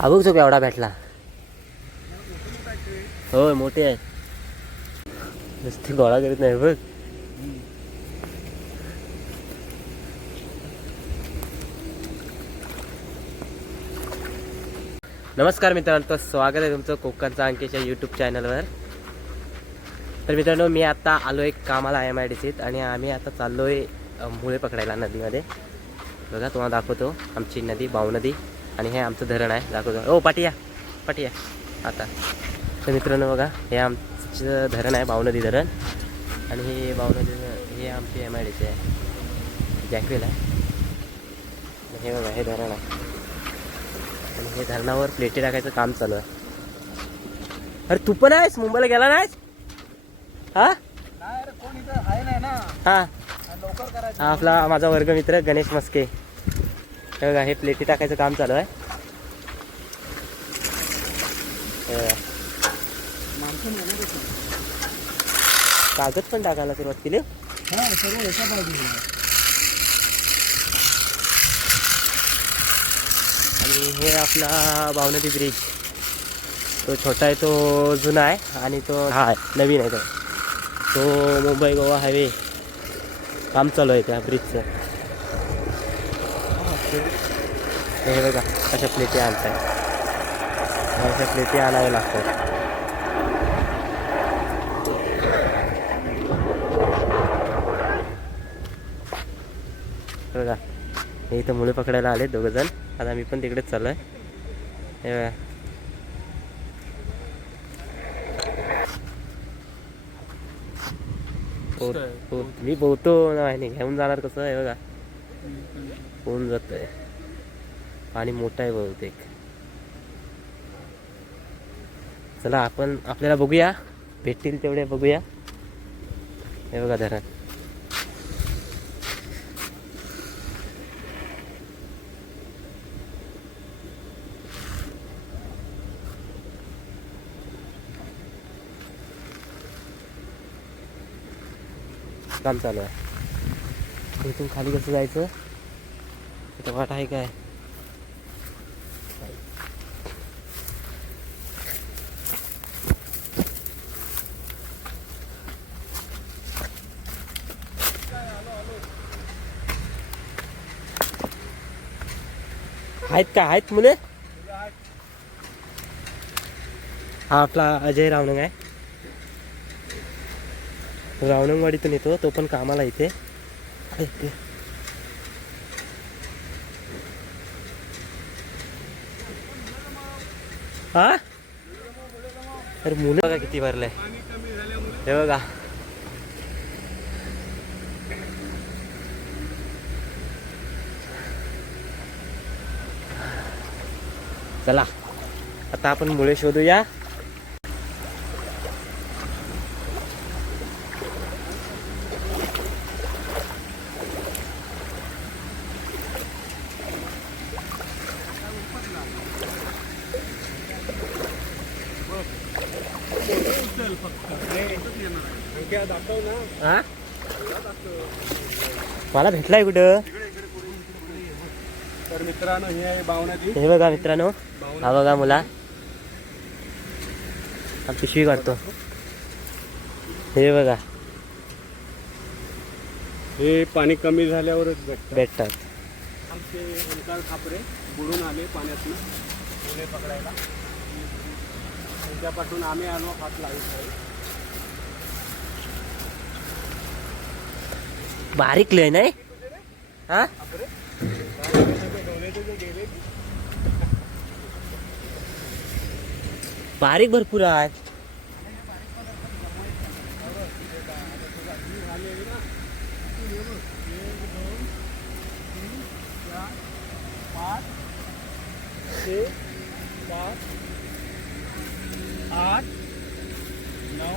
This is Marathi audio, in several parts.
हा बघ एवढा भेटला. होय मोठे आहे. नुसती गोळा करीत नाही बघ. नमस्कार मित्रांनो तर स्वागत आहे तुमचं कोकणचा अंकेच्या यूट्यूब चॅनलवर तर मित्रांनो मी आता आलो एक कामाला एम आय डी सीत आणि आम्ही आता चाललो आहे मुळे पकडायला नदीमध्ये. बघा तुम्हाला दाखवतो. आमची नदी बाव नदी आणि हे आमचं धरण आहे. दाखवतो. ओ पाटिया. पाटिया. आता. तर मित्रांनो बघा हे आमचं धरण आहे बाव नदी धरण. आणि हे बाव नदी हे आमची एम आय डी सी आहे. जॅकवेल आहे. हे बघा हे धरण आहे. आणि हे धरणावर प्लेटी टाकायचं काम चालू आहे. अरे तू पण आहेस? मुंबईला गेला नाहीस? हा? हा. हा आपला माझा वर्गमित्र गणेश मस्के. हे बघा हे प्लेटी टाकायचं काम चालू आहे हे बघा. माणसं येणारच नाही. कागद पण टाकायला सुरुवात केली. हा सर्व आणि हे आपला भावनदी ब्रिज तो छोटा आहे तो जुना आहे आणि तो हा आहे नवीन आहे तो. तो मुंबई गोवा हायवे काम चालू आहे त्या ब्रिजचं हे बघा कशा प्लेटी आणताय. अशा प्लेटी आणाव्या लागतात बघा हे इथं मुळे पकडायला आले दोघं जण आता मी पण तिकडेच चालू आहे हे मी पोहतो नाही घेऊन जाणार कसं आहे बघा. होऊन जात आहे पाणी मोठं आहे बहुतेक. चला आपण आपल्याला बघूया. भेटतील तेवढे बघूया. हे बघा धरण. काम चालू आहे. इथून खाली कसं जायचं? इथं वाट आहे काय? आहेत का? आहेत मुले? हा आपला अजय रावणंग आहे रावणंगवाडीतून येतो तो पण कामाला इथे. हा अरे मुलं बघा किती भरलंय. हे बघा. चला आता आपण मुळे शोधूया. दाखव ना हा? मला भेटलाय कुठं? तर मित्रांनो ही आहे बावनदी हे बघा मित्रांनो हा बघा मुला पिशवी काढतो. हे बघा. हे पाणी कमी झाल्यावरच भेटतं. भेटतात. आमचे ओंकार खापरे बुडून आले पाण्यातनं. पकडायला त्यांच्यापासून आम्ही आलो हात लावत आहे बारीक लय नाही? हा? बारीक भरपूर आहे. छे पाच आठ नऊ.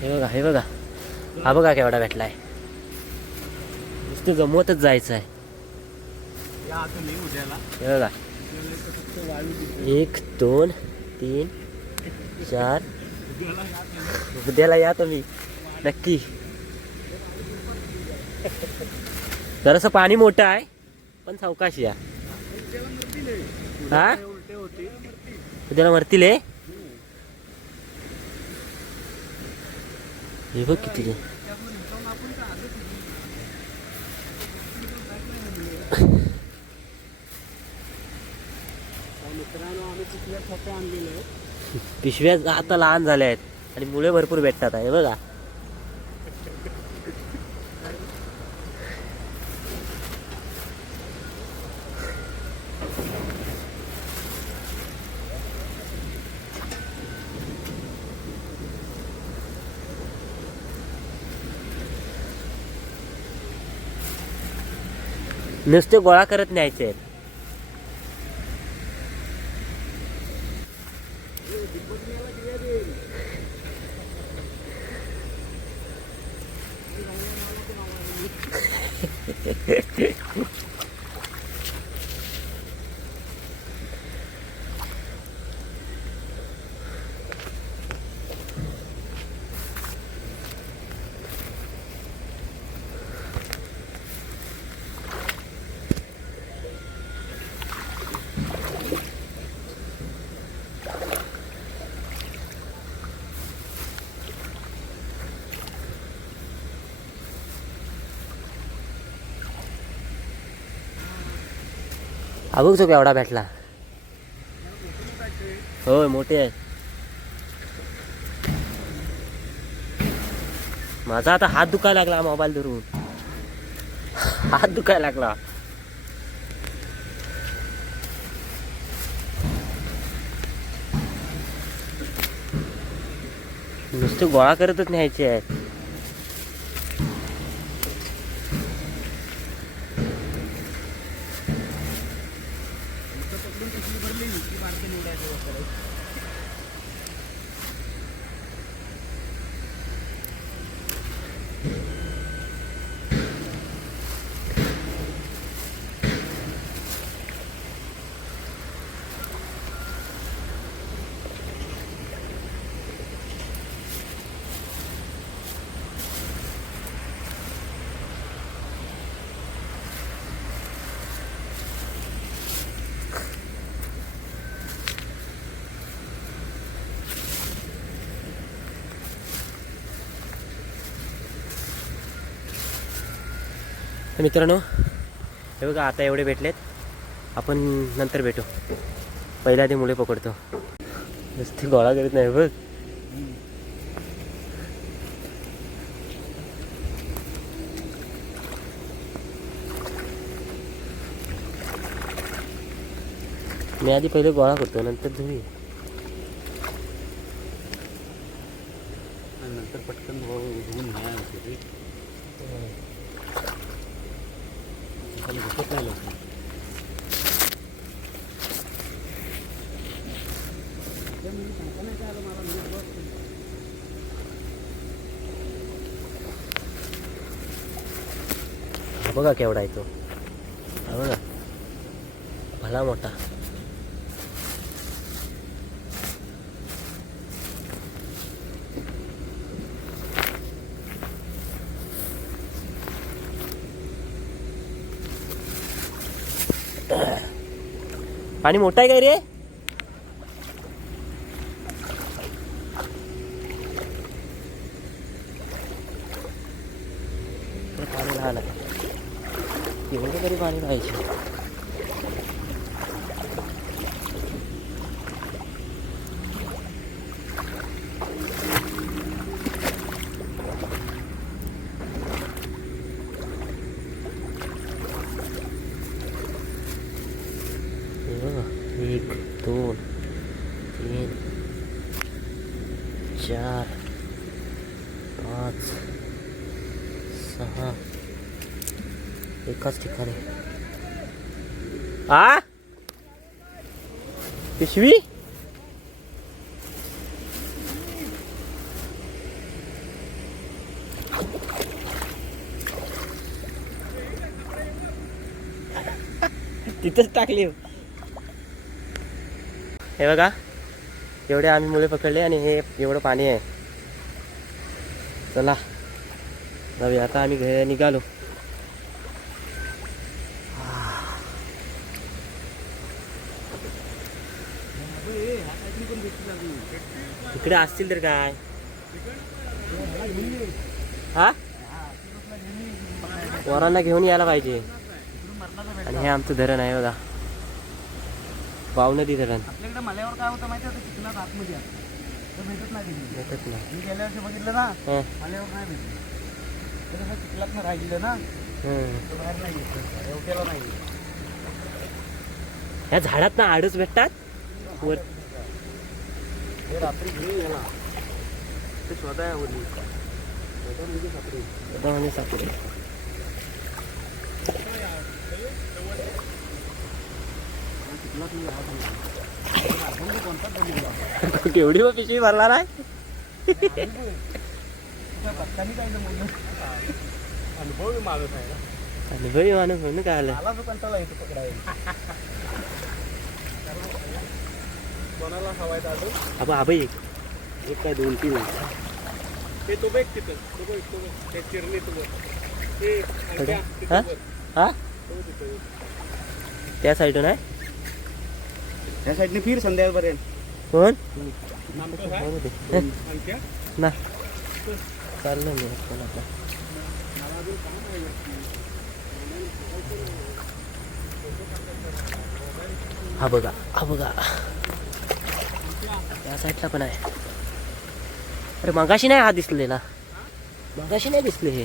हे बघा हे बघा. हा बघा केवढा भेटलाय. नुसतं जमवतच जायचं आहे या उद्याला. हे बघा. फक्त वाळू दिसते. एक दोन तीन चार. उद्याला या तुम्ही. उद्याला या तुम्ही. नक्की. जरासं पाणी मोठं आहे पण सावकाश या. हा? उलटे होती. त्याला मरतील हे हे बघ किती पिशव्या आता लहान झाल्या आहेत आणि मुळे भरपूर भेटतात आहे बघा. नुसते गोळा करत न्यायचे आहेत. हा बघ तो केवढा भेटला. होय मोठे आहे. माझा आता हात दुखायला लागला मोबाईल धरून. हात दुखायला लागला. नुसते गोळा करतच न्यायचे आहेत. तर मित्रांनो हे बघा आता एवढे भेटलेत. आपण नंतर भेटू. पहिल्या आधी मुले पकडतो. नुसते गोळा करीत नाही बघ. मी आधी पहिले गोळा करतो नंतर धुई आणि नंतर पटकन धुवून नाही ते खाली घुसत नाही लवकर हा बघा केवढा आहे तो हा बघा भला मोठा पाणी मोठा आहे काय रे इकडे पाणी लहान आहे एवढं तरी पाणी पाहिजे हे बघा. एक दोन तीन चार पाच सहा. एकाच ठिकाणी. आ? पिशवी? तिथंच टाकली. हे बघा. एवढे आम्ही मुले पकडले आणि हे एवढं पाणी आहे. चला. जाऊया. आता आम्ही घरी निघालो. इकडे असतील तर काय? हा? वरांना घेऊन यायला पाहिजे. आणि हे आमचं धरण आहे बघा. वाव नदी धरण आपल्याकडे मल्यावर काय होतं माहिती आहे चिखलात आतमध्ये आहे. भेटत नाही तिथे. भेटत नाही. मी गेल्या वर्षी बघितलं ना हं, मल्यावर नाही भेटलं? तर कसं चिखलात राहिलं ना हं. तर बाहेर नाही येत. एवढ्याला नाही येत. ह्या झाडात ना आडच भेटतात? वर. हे रात्री घेऊन गेला ते शोधाय आवडली म्हणजे सापडेल. म्हणजे सापडे आणि चिखलात मी राहत नाही. आपण कोणताच बनवला. केवढी मग पिशवी काय जमवलं? अनुभवी माणूस आहे? ना अनुभवी माणूस म्हणून काय आलं मला जो कंटाळा येतो पकडायला कोणाला हवाय दादू अबा आबा एक. एक काय दोन तीन ते तो बघ तिथं. तो बघ तो बघ. ते चिरणी तो बघ. ते अंक्या, तिथं हा? हा. त्या साईडून आहे? त्या साईडने फिर संध्याकाळपर्यंत कोण. हं? ना चाललं मी पण आता. हा बघा हा बघा त्या साईडला पण आहे अरे मगाशी नाही हा दिसलेला मगाशी नाही दिसले हे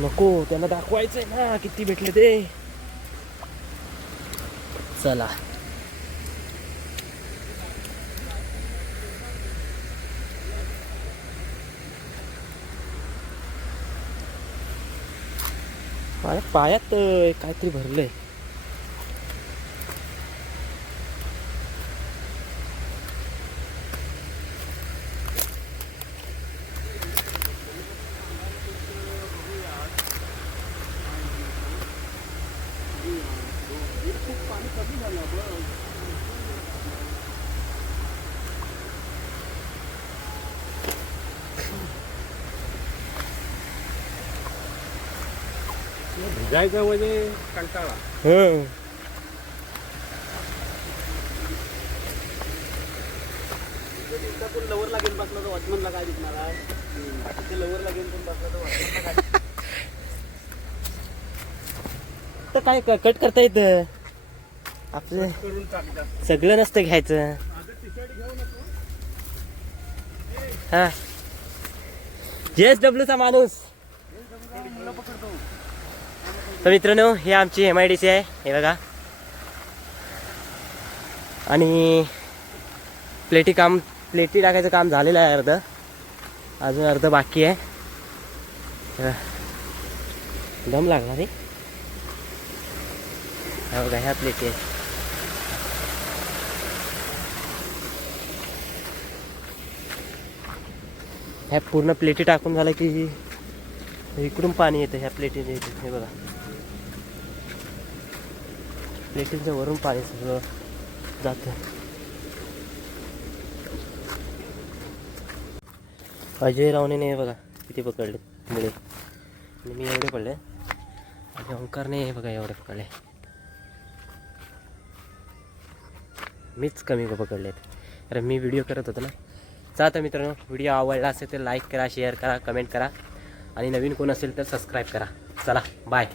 नको त्यांना दाखवायचंय ना किती भेटले ते. चला. पायात काहीतरी भरलंय. भिजायचं म्हणजे कंटाळा. हं बसला तर वॉचमनला काय दिसणार तिथे पण बसला तर वॉचमनला काय तर काय क- कट करता येतं? आपलं करून टाकतात सगळं नसतं घ्यायचं. हा. जेस डब्ल्यूचा माणूस. तर मित्रांनो हे आमची एम आय डी सी आहे. हे बघा. आणि प्लेटी काम प्लेटी टाकायचं काम झालेलं आहे अर्ध. अजून अर्ध बाकी आहे. दम लागला रे. हा बघा ह्या प्लेटी आहे. ह्या पूर्ण प्लेटी टाकून झालं की इकडून पाणी येतं ह्या प्लेटीने. येते हे बघा. प्लेटींच्या वरून पाणी सगळं जातं अजय रावणेने हे बघा किती पकडले मुळे आणि मी एवढे पडले. आणि ओंकारने हे बघा एवढे पकडले. मीच कमी पकडलेत कारण मी व्हिडिओ करत होतो ना. चालतं मित्रांनो व्हिडिओ आवडला असेल तर लाईक करा शेअर करा कमेंट करा. आणि नवीन कोण असेल तर सबस्क्राईब करा. चला बाय